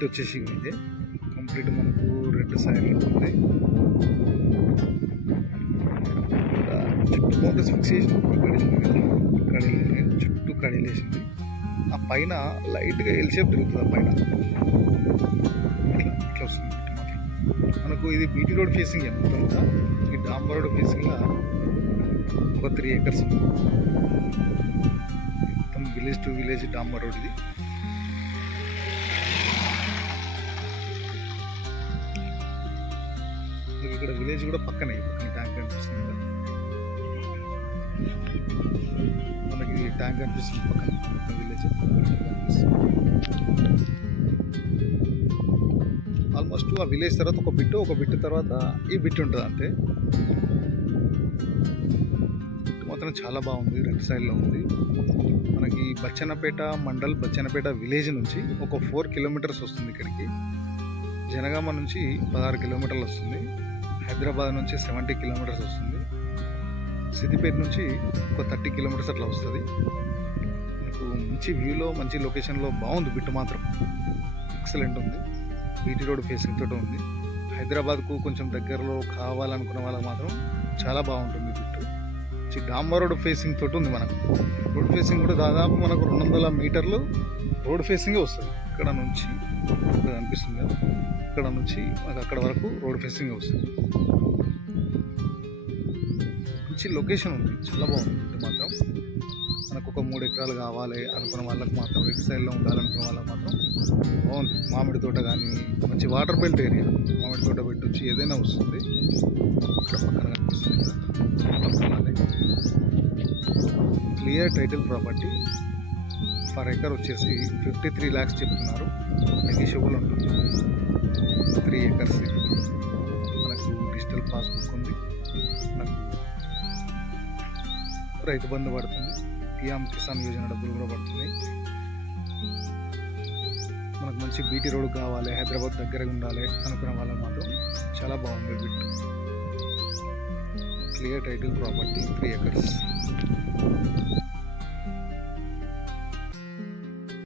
Bit వచ్చేసి ఇదే complete మనకు 2 సైడ్లు ఉంది. చుట్టూ మోటార్స్ ఫిక్స్ చేసి కడీలు చుట్టూ కడీలు వేసింది. ఆ పైన లైట్గా ఎల్ షేప్ తిరుగుతుంది. ఆ పైన ఇట్లా వస్తుంది మాత్రం. మనకు ఇది బీటీ రోడ్ ఫేసింగ్ మొత్తం. ఈ డాంబర్ రోడ్ ఫేసింగ్లో ఒక 3 acres ఉంది. మొత్తం విలేజ్ టు విలేజ్ డాంబర్ రోడ్ ఇది. ఇక్కడ విలేజ్ కూడా పక్కనే ట్యాంక్ కనిపిస్తుంది కదా మనకి. ట్యాంక్ కనిపిస్తుంది పక్కన మొత్తం విలేజ్ ఆల్మోస్ట్. ఆ విలేజ్ తర్వాత ఒక బిట్ తర్వాత ఈ బిట్ ఉంటుంది అంతే. మాత్రం చాలా బాగుంది. 2 సైడ్లో ఉంది. మనకి బచ్చన్నపేట మండల్, బచ్చన్నపేట విలేజ్ నుంచి ఒక 4 kilometers వస్తుంది ఇక్కడికి. జనగామ నుంచి 16 kilometers వస్తుంది. హైదరాబాద్ నుంచి 70 kilometers వస్తుంది. సిద్దిపేట నుంచి ఒక 30 kilometers అట్లా వస్తుంది. మనకు మంచి వ్యూలో మంచి లొకేషన్లో బాగుంది. బిట్టు మాత్రం ఎక్సలెంట్ ఉంది. బీటీ రోడ్ ఫేసింగ్ తోటి ఉంది. హైదరాబాద్కు కొంచెం దగ్గరలో కావాలనుకున్న వాళ్ళకి మాత్రం చాలా బాగుంటుంది బిట్టు. డాంబర్ రోడ్ ఫేసింగ్ తోటి ఉంది. మనకు రోడ్ ఫేసింగ్ కూడా దాదాపు మనకు 200 మీటర్లు రోడ్ ఫేసింగే వస్తుంది. ఇక్కడ నుంచి ఇక్కడ కనిపిస్తుంది కదా, ఇక్కడ నుంచి మనకు అక్కడ వరకు రోడ్ ఫేసింగే వస్తుంది. మంచి లొకేషన్ ఉంది. చాలా బాగుంది బిట్టు మాత్రం. మనకు ఒక 3 acres కావాలి అనుకున్న వాళ్ళకి మాత్రం, 2 సైడ్లో ఉండాలనుకున్న వాళ్ళకి మాత్రం బాగుంది. మామిడి తోట కానీ మంచి వాటర్ బెల్ట్ ఏరియా, మామిడి తోట పెట్టొచ్చి ఏదైనా వస్తుంది. ఇక్కడ పక్కన కనిపిస్తుంది కదా. Clear title property. Per acre వచ్చేసి 53 lakhs చెప్తున్నారు. నెగిషియబుల్ ఉంటుంది. 3 acres. మనకు డిజిటల్ పాస్బుక్ ఉంది. మనకు రైతు బంధు పడుతుంది. పిఎం కిసాన్ యోజన డబ్బులు కూడా పడుతున్నాయి. మనకు మంచి బీటీ రోడ్ కావాలి, హైదరాబాద్ దగ్గరగా ఉండాలి అనుకున్న వాళ్ళకి మాత్రం చాలా బాగుంది bit. Clear title property 3 acres.